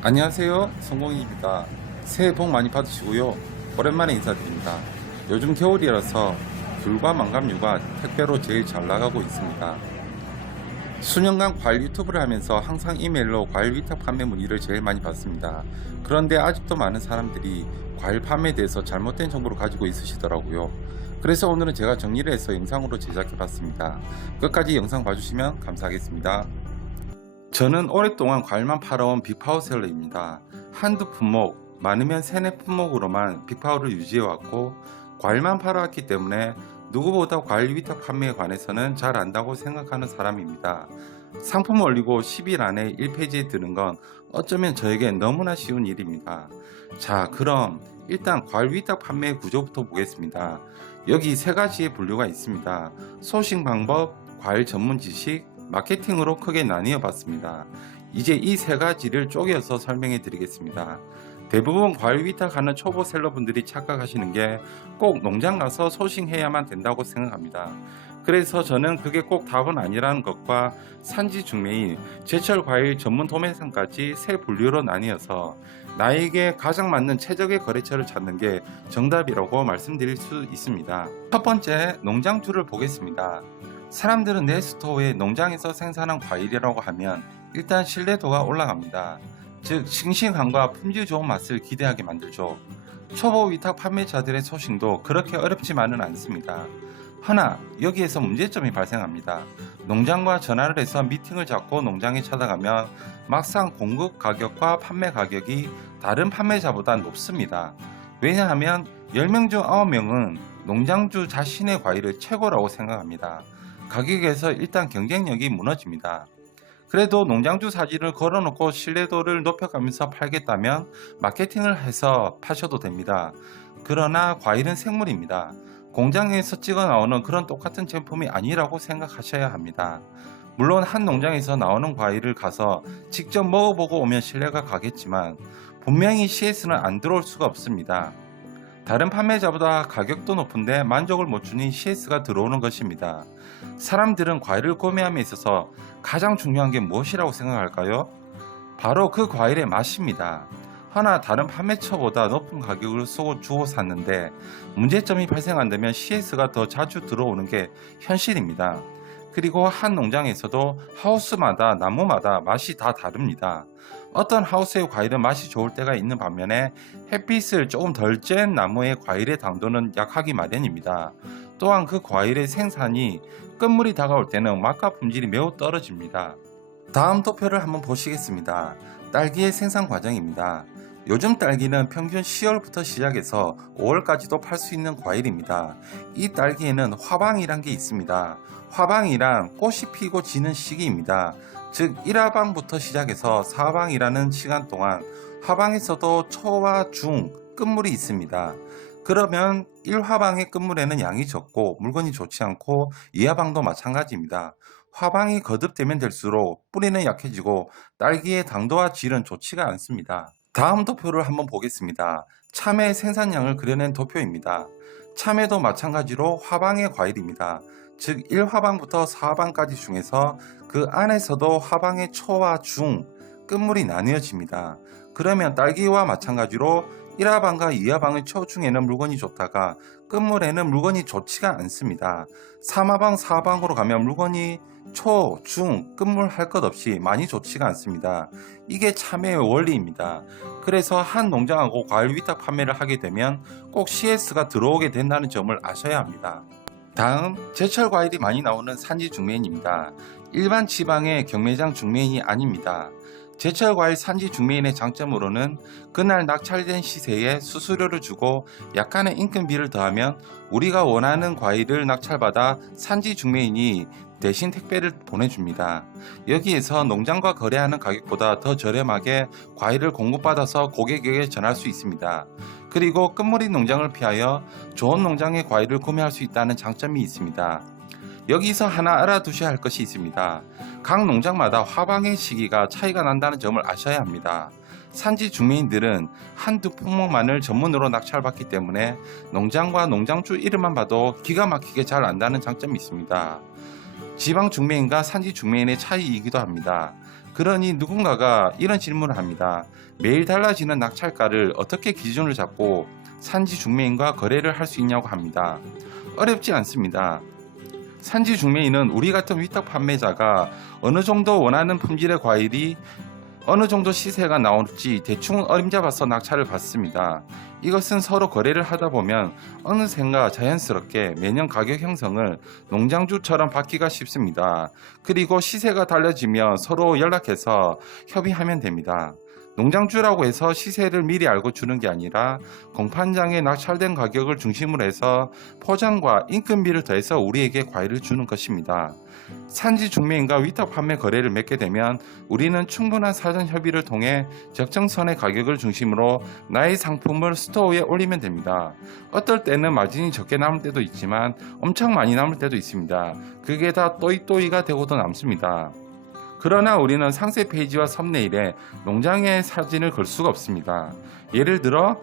안녕하세요, 성공입니다. 새해 복 많이 받으시고요. 오랜만에 인사드립니다. 요즘 겨울이라서 귤과 망감류가 택배로 제일 잘 나가고 있습니다. 수년간 과일 유튜브를 하면서 항상 이메일로 과일 위탁 판매 문의를 제일 많이 받습니다. 그런데 아직도 많은 사람들이 과일 판매에 대해서 잘못된 정보를 가지고 있으시더라고요. 그래서 오늘은 제가 정리를 해서 영상으로 제작해 봤습니다. 끝까지 영상 봐주시면 감사하겠습니다. 저는 오랫동안 과일만 팔아온 빅파워셀러입니다. 한두 품목, 많으면 세네 품목으로만 빅파워를 유지해왔고 과일만 팔아왔기 때문에 누구보다 과일 위탁 판매에 관해서는 잘 안다고 생각하는 사람입니다. 상품 올리고 10일 안에 1페이지에 드는 건 어쩌면 저에겐 너무나 쉬운 일입니다. 자, 그럼 일단 과일 위탁 판매의 구조부터 보겠습니다. 여기 세 가지의 분류가 있습니다. 소싱 방법, 과일 전문 지식, 마케팅으로 크게 나뉘어 봤습니다. 이제 이 세 가지를 쪼개서 설명해 드리겠습니다. 대부분 과일 위탁하는 초보 셀러분들이 착각하시는 게 꼭 농장 가서 소싱해야만 된다고 생각합니다. 그래서 저는 그게 꼭 답은 아니라는 것과 산지 중매인, 제철 과일 전문 도매상까지 세 분류로 나뉘어서 나에게 가장 맞는 최적의 거래처를 찾는 게 정답이라고 말씀드릴 수 있습니다. 첫 번째, 농장주를 보겠습니다. 사람들은 내 스토어에 농장에서 생산한 과일이라고 하면 일단 신뢰도가 올라갑니다. 즉 싱싱함과 품질 좋은 맛을 기대하게 만들죠. 초보 위탁 판매자들의 소싱도 그렇게 어렵지만은 않습니다. 허나 여기에서 문제점이 발생합니다. 농장과 전화를 해서 미팅을 잡고 농장에 찾아가면 막상 공급 가격과 판매 가격이 다른 판매자보다 높습니다. 왜냐하면 10명 중 9명은 농장주 자신의 과일을 최고라고 생각합니다. 가격에서 일단 경쟁력이 무너집니다. 그래도 농장주 사진을 걸어놓고 신뢰도를 높여가면서 팔겠다면 마케팅을 해서 파셔도 됩니다. 그러나 과일은 생물입니다. 공장에서 찍어 나오는 그런 똑같은 제품이 아니라고 생각하셔야 합니다. 물론 한 농장에서 나오는 과일을 가서 직접 먹어보고 오면 신뢰가 가겠지만 분명히 CS는 안 들어올 수가 없습니다. 다른 판매자보다 가격도 높은데 만족을 못 주니 CS가 들어오는 것입니다. 사람들은 과일을 구매함에 있어서 가장 중요한 게 무엇이라고 생각할까요? 바로 그 과일의 맛입니다. 하나 다른 판매처보다 높은 가격을 주고 샀는데 문제점이 발생한다면 CS가 더 자주 들어오는 게 현실입니다. 그리고 한 농장에서도 하우스마다 나무마다 맛이 다 다릅니다. 어떤 하우스의 과일은 맛이 좋을 때가 있는 반면에 햇빛을 조금 덜 쬐는 나무의 과일의 당도는 약하기 마련입니다. 또한 그 과일의 생산이 끝물이 다가올 때는 맛과 품질이 매우 떨어집니다. 다음 도표를 한번 보시겠습니다. 딸기의 생산 과정입니다. 요즘 딸기는 평균 10월부터 시작해서 5월까지도 팔 수 있는 과일입니다. 이 딸기에는 화방이란 게 있습니다. 화방이란 꽃이 피고 지는 시기입니다. 즉 1화방부터 시작해서 4화방이라는 시간 동안 화방에서도 초와 중, 끝물이 있습니다. 그러면 1화방의 끝물에는 양이 적고 물건이 좋지 않고 2화방도 마찬가지입니다. 화방이 거듭되면 될수록 뿌리는 약해지고 딸기의 당도와 질은 좋지가 않습니다. 다음 도표를 한번 보겠습니다. 참외 생산량을 그려낸 도표입니다. 참외도 마찬가지로 화방의 과일입니다. 즉 1화방부터 4화방까지 중에서 그 안에서도 화방의 초와 중, 끝물이 나뉘어집니다. 그러면 딸기와 마찬가지로 1화방과 2화방의 초중에는 물건이 좋다가 끝물에는 물건이 좋지가 않습니다. 3화방, 4화방으로 가면 물건이 초, 중, 끝물 할 것 없이 많이 좋지가 않습니다. 이게 참외의 원리입니다. 그래서 한 농장하고 과일 위탁 판매를 하게 되면 꼭 CS가 들어오게 된다는 점을 아셔야 합니다. 다음, 제철 과일이 많이 나오는 산지 중매인입니다. 일반 지방의 경매장 중매인이 아닙니다. 제철 과일 산지 중매인의 장점으로는 그날 낙찰된 시세에 수수료를 주고 약간의 인건비를 더하면 우리가 원하는 과일을 낙찰받아 산지 중매인이 대신 택배를 보내줍니다. 여기에서 농장과 거래하는 가격보다 더 저렴하게 과일을 공급받아서 고객에게 전할 수 있습니다. 그리고 끝물인 농장을 피하여 좋은 농장의 과일을 구매할 수 있다는 장점이 있습니다. 여기서 하나 알아두셔야 할 것이 있습니다. 각 농장마다 화방의 시기가 차이가 난다는 점을 아셔야 합니다. 산지 중매인들은 한두 품목만을 전문으로 낙찰받기 때문에 농장과 농장주 이름만 봐도 기가 막히게 잘 안다는 장점이 있습니다. 지방 중매인과 산지 중매인의 차이이기도 합니다. 그러니 누군가가 이런 질문을 합니다. 매일 달라지는 낙찰가를 어떻게 기준을 잡고 산지 중매인과 거래를 할 수 있냐고 합니다. 어렵지 않습니다. 산지 중매인은 우리 같은 위탁 판매자가 어느 정도 원하는 품질의 과일이 어느 정도 시세가 나올지 대충 어림잡아서 낙찰을 받습니다. 이것은 서로 거래를 하다 보면 어느샌가 자연스럽게 매년 가격 형성을 농장주처럼 받기가 쉽습니다. 그리고 시세가 달라지면 서로 연락해서 협의하면 됩니다. 농장주라고 해서 시세를 미리 알고 주는 게 아니라 공판장에 낙찰된 가격을 중심으로 해서 포장과 인건비를 더해서 우리에게 과일을 주는 것입니다. 산지 중매인과 위탁 판매 거래를 맺게 되면 우리는 충분한 사전 협의를 통해 적정선의 가격을 중심으로 나의 상품을 스토어에 올리면 됩니다. 어떨 때는 마진이 적게 남을 때도 있지만 엄청 많이 남을 때도 있습니다. 그게 다 또이또이가 되고도 남습니다. 그러나 우리는 상세 페이지와 썸네일에 농장의 사진을 걸 수가 없습니다. 예를 들어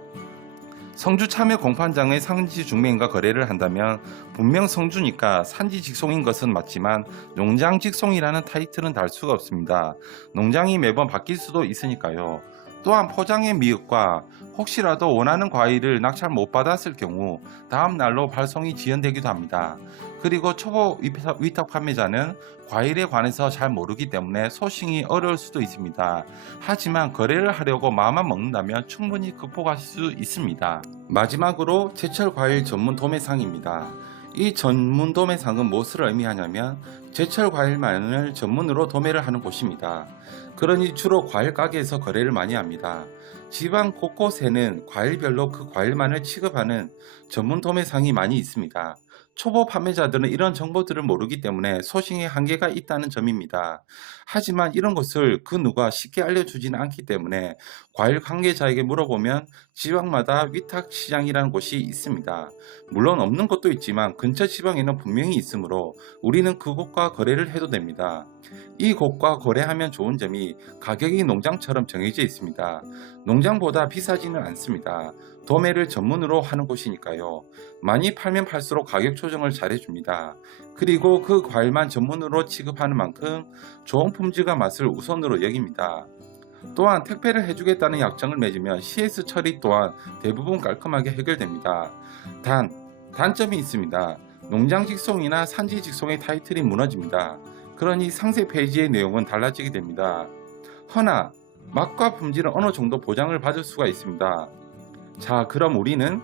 성주 참외 공판장의 산지 중매인과 거래를 한다면 분명 성주니까 산지 직송인 것은 맞지만 농장 직송이라는 타이틀은 달 수가 없습니다. 농장이 매번 바뀔 수도 있으니까요. 또한 포장의 미흡과 혹시라도 원하는 과일을 낙찰 못 받았을 경우 다음 날로 발송이 지연되기도 합니다. 그리고 초보 위탁 판매자는 과일에 관해서 잘 모르기 때문에 소싱이 어려울 수도 있습니다. 하지만 거래를 하려고 마음만 먹는다면 충분히 극복할 수 있습니다. 마지막으로 제철 과일 전문 도매상입니다. 이 전문 도매상은 무엇을 의미하냐면 제철 과일만을 전문으로 도매를 하는 곳입니다. 그러니 주로 과일 가게에서 거래를 많이 합니다. 지방 곳곳에는 과일별로 그 과일만을 취급하는 전문 도매상이 많이 있습니다. 초보 판매자들은 이런 정보들을 모르기 때문에 소싱에 한계가 있다는 점입니다. 하지만 이런 것을 그 누가 쉽게 알려주지는 않기 때문에 과일 관계자에게 물어보면 지방마다 위탁 시장이라는 곳이 있습니다. 물론 없는 곳도 있지만 근처 지방에는 분명히 있으므로 우리는 그곳과 거래를 해도 됩니다. 이 곳과 거래하면 좋은 점이 가격이 농장처럼 정해져 있습니다. 농장보다 비싸지는 않습니다. 도매를 전문으로 하는 곳이니까요. 많이 팔면 팔수록 가격 조정을 잘해줍니다. 그리고 그 과일만 전문으로 취급하는 만큼 좋은 품질과 맛을 우선으로 여깁니다. 또한 택배를 해주겠다는 약정을 맺으면 CS 처리 또한 대부분 깔끔하게 해결됩니다. 단점이 있습니다. 농장 직송이나 산지 직송의 타이틀이 무너집니다. 그러니 상세 페이지의 내용은 달라지게 됩니다. 허나 맛과 품질은 어느 정도 보장을 받을 수가 있습니다. 자, 그럼 우리는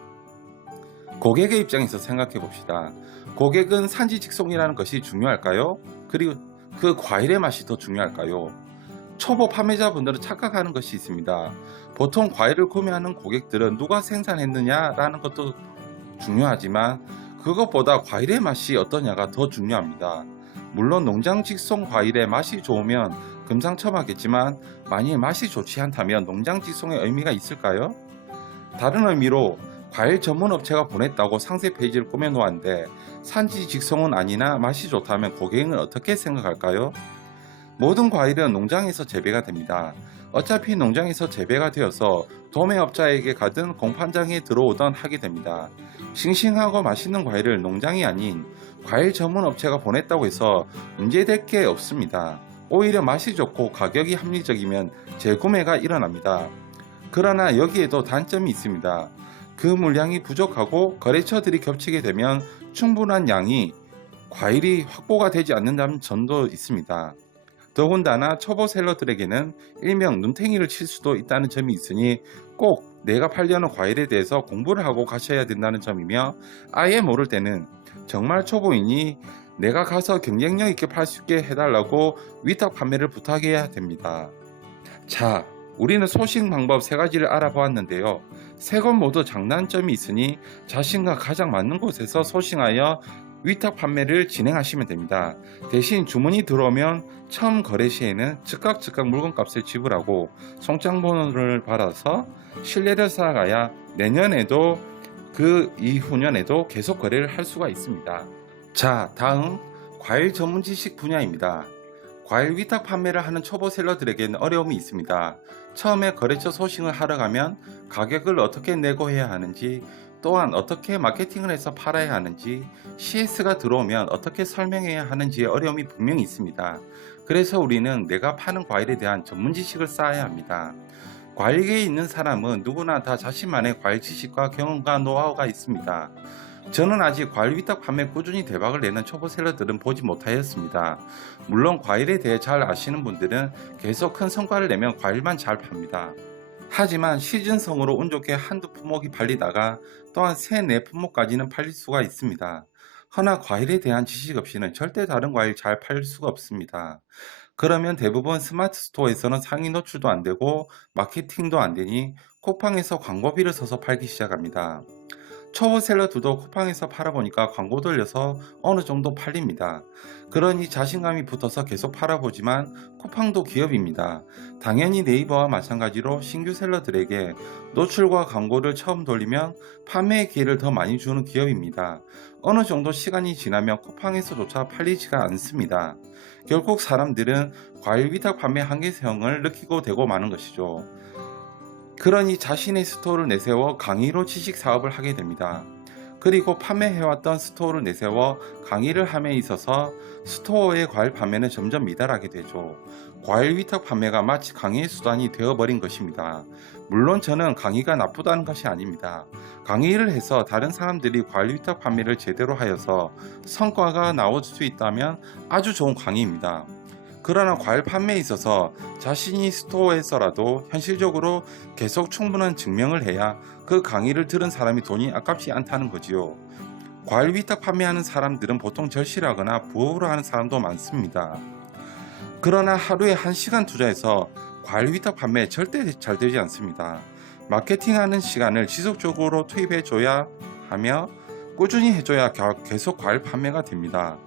고객의 입장에서 생각해 봅시다. 고객은 산지 직송이라는 것이 중요할까요? 그리고 그 과일의 맛이 더 중요할까요? 초보 판매자분들은 착각하는 것이 있습니다. 보통 과일을 구매하는 고객들은 누가 생산했느냐라는 것도 중요하지만 그것보다 과일의 맛이 어떠냐가 더 중요합니다. 물론 농장 직송 과일의 맛이 좋으면 금상첨화겠지만 만일 맛이 좋지 않다면 농장 직송의 의미가 있을까요? 다른 의미로 과일 전문 업체가 보냈다고 상세 페이지를 꾸며놓았는데 산지 직송은 아니나 맛이 좋다면 고객은 어떻게 생각할까요? 모든 과일은 농장에서 재배가 됩니다. 어차피 농장에서 재배가 되어서 도매업자에게 가든 공판장에 들어오던 하게 됩니다. 싱싱하고 맛있는 과일을 농장이 아닌 과일 전문 업체가 보냈다고 해서 문제될 게 없습니다. 오히려 맛이 좋고 가격이 합리적이면 재구매가 일어납니다. 그러나 여기에도 단점이 있습니다. 그 물량이 부족하고 거래처들이 겹치게 되면 충분한 양이 과일이 확보가 되지 않는다는 점도 있습니다. 더군다나 초보 셀러들에게는 일명 눈탱이를 칠 수도 있다는 점이 있으니 꼭 내가 팔려는 과일에 대해서 공부를 하고 가셔야 된다는 점이며 아예 모를 때는 정말 초보이니 내가 가서 경쟁력 있게 팔 수 있게 해달라고 위탁 판매를 부탁해야 됩니다. 자, 우리는 소싱 방법 3가지를 알아보았는데요. 3건 모두 장단점이 있으니 자신과 가장 맞는 곳에서 소싱하여 위탁 판매를 진행하시면 됩니다. 대신 주문이 들어오면 처음 거래 시에는 즉각 물건값을 지불하고 송장번호를 받아서 신뢰를 쌓아가야 내년에도 그 이후년에도 계속 거래를 할 수가 있습니다. 자, 다음 과일 전문 지식 분야입니다. 과일 위탁 판매를 하는 초보 셀러들에게는 어려움이 있습니다. 처음에 거래처 소싱을 하러 가면 가격을 어떻게 내고 해야 하는지, 또한 어떻게 마케팅을 해서 팔아야 하는지, CS가 들어오면 어떻게 설명해야 하는지의 어려움이 분명히 있습니다. 그래서 우리는 내가 파는 과일에 대한 전문 지식을 쌓아야 합니다. 과일계에 있는 사람은 누구나 다 자신만의 과일 지식과 경험과 노하우가 있습니다. 저는 아직 과일 위탁 판매 꾸준히 대박을 내는 초보 셀러들은 보지 못하였습니다. 물론 과일에 대해 잘 아시는 분들은 계속 큰 성과를 내면 과일만 잘 팝니다. 하지만 시즌성으로 운 좋게 한두 품목이 팔리다가 또한 3, 4품목까지는 팔릴 수가 있습니다. 허나 과일에 대한 지식 없이는 절대 다른 과일 잘 팔릴 수가 없습니다. 그러면 대부분 스마트 스토어에서는 상위 노출도 안 되고 마케팅도 안 되니 쿠팡에서 광고비를 써서 팔기 시작합니다. 초보 셀러들도 쿠팡에서 팔아보니까 광고 돌려서 어느 정도 팔립니다. 그러니 자신감이 붙어서 계속 팔아보지만 쿠팡도 기업입니다. 당연히 네이버와 마찬가지로 신규 셀러들에게 노출과 광고를 처음 돌리면 판매의 기회를 더 많이 주는 기업입니다. 어느 정도 시간이 지나면 쿠팡에서조차 팔리지가 않습니다. 결국 사람들은 과일 위탁 판매 한계성을 느끼고 되고 마는 것이죠. 그러니 자신의 스토어를 내세워 강의로 지식 사업을 하게 됩니다. 그리고 판매해왔던 스토어를 내세워 강의를 함에 있어서 스토어의 과일 판매는 점점 미달하게 되죠. 과일 위탁 판매가 마치 강의의 수단이 되어버린 것입니다. 물론 저는 강의가 나쁘다는 것이 아닙니다. 강의를 해서 다른 사람들이 과일 위탁 판매를 제대로 하여서 성과가 나올 수 있다면 아주 좋은 강의입니다. 그러나 과일 판매에 있어서 자신이 스토어에서라도 현실적으로 계속 충분한 증명을 해야 그 강의를 들은 사람이 돈이 아깝지 않다는 거지요. 과일 위탁 판매하는 사람들은 보통 절실하거나 부업으로 하는 사람도 많습니다. 그러나 하루에 1시간 투자해서 과일 위탁 판매 절대 잘 되지 않습니다. 마케팅하는 시간을 지속적으로 투입해줘야 하며 꾸준히 해줘야 계속 과일 판매가 됩니다.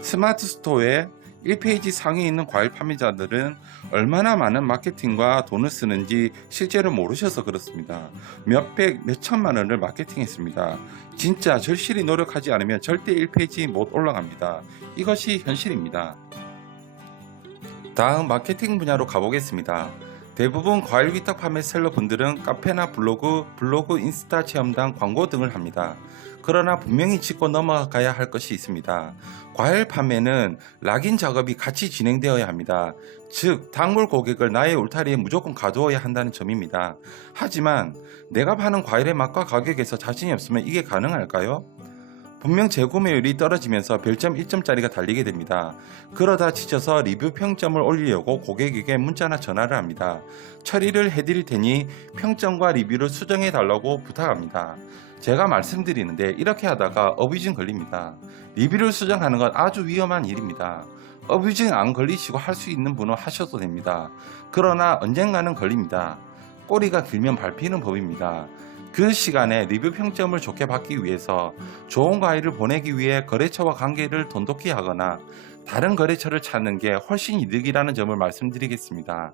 스마트 스토어에 1페이지 상위에 있는 과일 판매자들은 얼마나 많은 마케팅과 돈을 쓰는지 실제로 모르셔서 그렇습니다. 몇백, 몇천만 원을 마케팅했습니다. 진짜 절실히 노력하지 않으면 절대 1페이지 못 올라갑니다. 이것이 현실입니다. 다음 마케팅 분야로 가보겠습니다. 대부분 과일 위탁 판매 셀러분들은 카페나 블로그, 인스타 체험단, 광고 등을 합니다. 그러나 분명히 짚고 넘어가야 할 것이 있습니다. 과일 판매는 락인 작업이 같이 진행되어야 합니다. 즉, 단골 고객을 나의 울타리에 무조건 가두어야 한다는 점입니다. 하지만 내가 파는 과일의 맛과 가격에서 자신이 없으면 이게 가능할까요? 분명 재구매율이 떨어지면서 별점 1점짜리가 달리게 됩니다. 그러다 지쳐서 리뷰 평점을 올리려고 고객에게 문자나 전화를 합니다. 처리를 해드릴 테니 평점과 리뷰를 수정해 달라고 부탁합니다. 제가 말씀드리는데 이렇게 하다가 어뷰징 걸립니다. 리뷰를 수정하는 건 아주 위험한 일입니다. 어뷰징 안 걸리시고 할 수 있는 분은 하셔도 됩니다. 그러나 언젠가는 걸립니다. 꼬리가 길면 밟히는 법입니다. 그 시간에 리뷰 평점을 좋게 받기 위해서 좋은 과일을 보내기 위해 거래처와 관계를 돈독히 하거나 다른 거래처를 찾는 게 훨씬 이득이라는 점을 말씀드리겠습니다.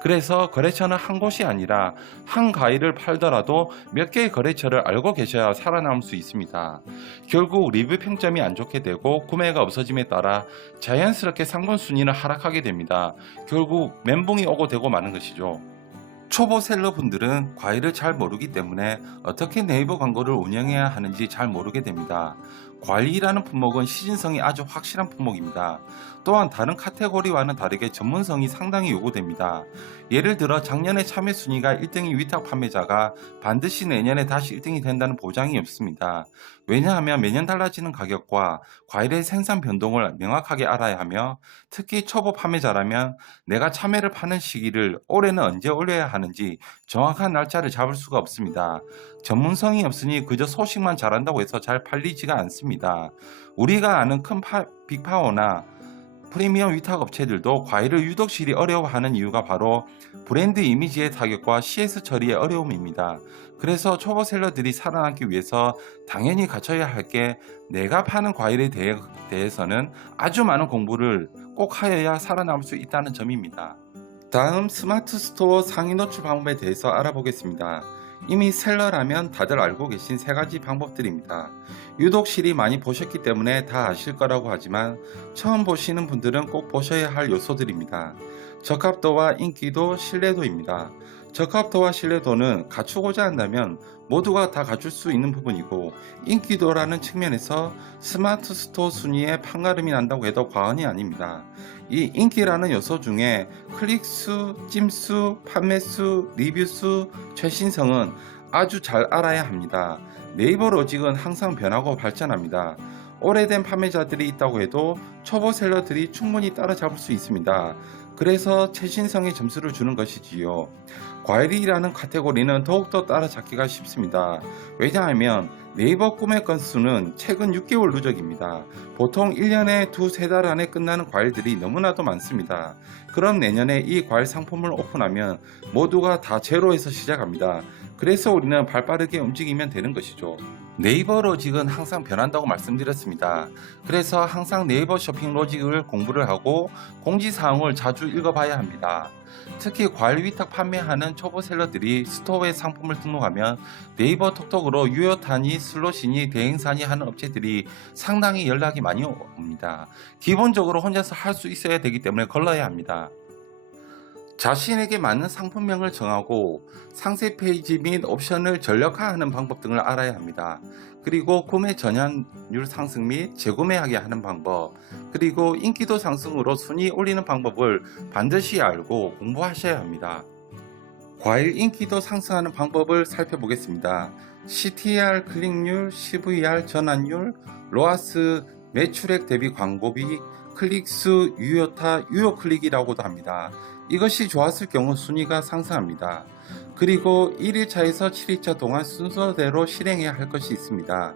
그래서 거래처는 한 곳이 아니라 한 과일을 팔더라도 몇 개의 거래처를 알고 계셔야 살아남을 수 있습니다. 결국 리뷰 평점이 안 좋게 되고 구매가 없어짐에 따라 자연스럽게 상품 순위는 하락하게 됩니다. 결국 멘붕이 오고 되고 마는 것이죠. 초보 셀러분들은 과일을 잘 모르기 때문에 어떻게 네이버 광고를 운영해야 하는지 잘 모르게 됩니다. 과일이라는 품목은 시즌성이 아주 확실한 품목입니다. 또한 다른 카테고리와는 다르게 전문성이 상당히 요구됩니다. 예를 들어 작년에 참여 순위가 1등인 위탁 판매자가 반드시 내년에 다시 1등이 된다는 보장이 없습니다. 왜냐하면 매년 달라지는 가격과 과일의 생산 변동을 명확하게 알아야 하며 특히 초보 판매자라면 내가 참외를 파는 시기를 올해는 언제 올려야 하는지 정확한 날짜를 잡을 수가 없습니다. 전문성이 없으니 그저 소식만 잘한다고 해서 잘 팔리지가 않습니다. 우리가 아는 큰 빅파워나 프리미엄 위탁 업체들도 과일을 유독 실이 어려워하는 이유가 바로 브랜드 이미지의 타격과 CS 처리의 어려움입니다. 그래서 초보 셀러들이 살아남기 위해서 당연히 갖춰야 할 게 내가 파는 과일에 대해서는 아주 많은 공부를 꼭 하여야 살아남을 수 있다는 점입니다. 다음 스마트 스토어 상위 노출 방법에 대해서 알아보겠습니다. 이미 셀러라면 다들 알고 계신 3가지 방법들입니다. 유독 실이 많이 보셨기 때문에 다 아실 거라고 하지만 처음 보시는 분들은 꼭 보셔야 할 요소들입니다. 적합도와 인기도, 신뢰도입니다. 적합도와 신뢰도는 갖추고자 한다면 모두가 다 갖출 수 있는 부분이고, 인기도라는 측면에서 스마트 스토어 순위에 판가름이 난다고 해도 과언이 아닙니다. 이 인기라는 요소 중에 클릭수, 찜수, 판매수, 리뷰수, 최신성은 아주 잘 알아야 합니다. 네이버 로직은 항상 변하고 발전합니다. 오래된 판매자들이 있다고 해도 초보 셀러들이 충분히 따라잡을 수 있습니다. 그래서 최신성에 점수를 주는 것이지요. 과일이라는 카테고리는 더욱더 따라잡기가 쉽습니다. 왜냐하면 네이버 구매 건수는 최근 6개월 누적입니다. 보통 1년에 2-3달 안에 끝나는 과일들이 너무나도 많습니다. 그럼 내년에 이 과일 상품을 오픈하면 모두가 다 제로에서 시작합니다. 그래서 우리는 발빠르게 움직이면 되는 것이죠. 네이버 로직은 항상 변한다고 말씀드렸습니다. 그래서 항상 네이버 쇼핑 로직을 공부를 하고 공지사항을 자주 읽어봐야 합니다. 특히 과일 위탁 판매하는 초보 셀러들이 스토어에 상품을 등록하면 네이버 톡톡으로 유효타니 슬롯이니 대행사니 하는 업체들이 상당히 연락이 많이 옵니다. 기본적으로 혼자서 할 수 있어야 되기 때문에 걸러야 합니다. 자신에게 맞는 상품명을 정하고 상세 페이지 및 옵션을 전력화하는 방법 등을 알아야 합니다. 그리고 구매 전환율 상승 및 재구매하게 하는 방법, 그리고 인기도 상승으로 순위 올리는 방법을 반드시 알고 공부하셔야 합니다. 과일 인기도 상승하는 방법을 살펴보겠습니다. CTR 클릭률, CVR 전환율, 로아스 매출액 대비 광고비, 클릭수, 유효타, 유효클릭이라고도 합니다. 이것이 좋았을 경우 순위가 상승합니다. 그리고 1일차에서 7일차 동안 순서대로 실행해야 할 것이 있습니다.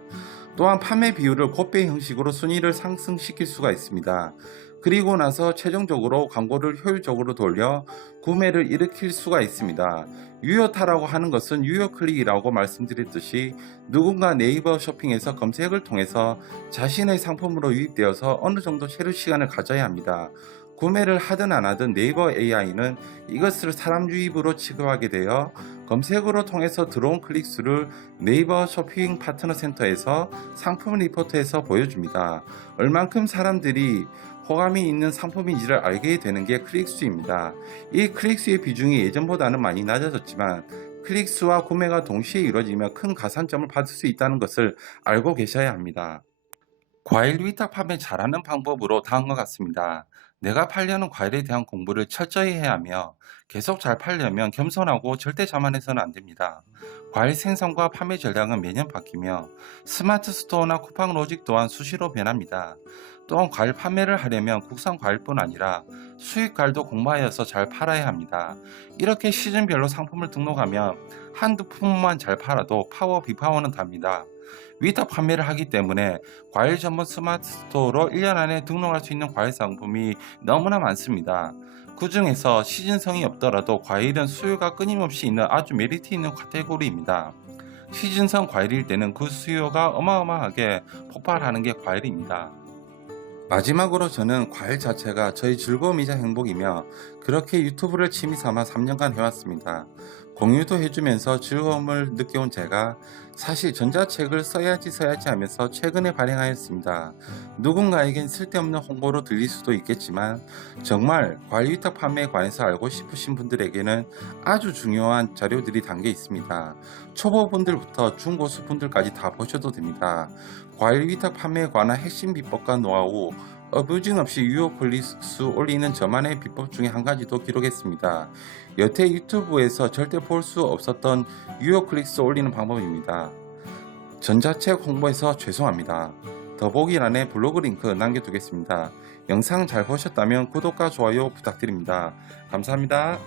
또한 판매 비율을 곱배 형식으로 순위를 상승시킬 수가 있습니다. 그리고 나서 최종적으로 광고를 효율적으로 돌려 구매를 일으킬 수가 있습니다. 유효타라고 하는 것은 유효클릭이라고 말씀드렸듯이 누군가 네이버 쇼핑에서 검색을 통해서 자신의 상품으로 유입되어서 어느 정도 체류 시간을 가져야 합니다. 구매를 하든 안 하든 네이버 AI는 이것을 사람 유입으로 취급하게 되어 검색으로 통해서 들어온 클릭수를 네이버 쇼핑 파트너 센터에서 상품 리포트에서 보여줍니다. 얼만큼 사람들이 호감이 있는 상품인지를 알게 되는 게 클릭수입니다. 이 클릭수의 비중이 예전보다는 많이 낮아졌지만 클릭수와 구매가 동시에 이루어지면 큰 가산점을 받을 수 있다는 것을 알고 계셔야 합니다. 과일 위탁 판매 잘하는 방법으로 다음과 같습니다. 내가 팔려는 과일에 대한 공부를 철저히 해야 하며 계속 잘 팔려면 겸손하고 절대 자만해서는 안 됩니다. 과일 생산과 판매 전략은 매년 바뀌며 스마트 스토어나 쿠팡 로직 또한 수시로 변합니다. 또한 과일 판매를 하려면 국산 과일뿐 아니라 수입 과일도 공부하여서 잘 팔아야 합니다. 이렇게 시즌별로 상품을 등록하면 한두 품만 잘 팔아도 파워 비파워는 답니다. 위탁 판매를 하기 때문에 과일 전문 스마트 스토어로 1년 안에 등록할 수 있는 과일 상품이 너무나 많습니다. 그 중에서 시즌성이 없더라도 과일은 수요가 끊임없이 있는 아주 메리트 있는 카테고리입니다. 시즌성 과일일 때는 그 수요가 어마어마하게 폭발하는 게 과일입니다. 마지막으로 저는 과일 자체가 저희 즐거움이자 행복이며 그렇게 유튜브를 취미삼아 3년간 해왔습니다. 공유도 해주면서 즐거움을 느껴온 제가 사실 전자책을 써야지 하면서 최근에 발행하였습니다. 누군가에겐 쓸데없는 홍보로 들릴 수도 있겠지만 정말 과일 위탁 판매에 관해서 알고 싶으신 분들에게는 아주 중요한 자료들이 담겨 있습니다. 초보분들부터 중고수분들까지 다 보셔도 됩니다. 과일 위탁 판매에 관한 핵심 비법과 노하우, 어뷰징 없이 유효 클릭수 올리는 저만의 비법 중에 한 가지도 기록했습니다. 여태 유튜브에서 절대 볼 수 없었던 유효 클릭수 올리는 방법입니다. 전자책 홍보에서 죄송합니다. 더보기란에 블로그 링크 남겨두겠습니다. 영상 잘 보셨다면 구독과 좋아요 부탁드립니다. 감사합니다.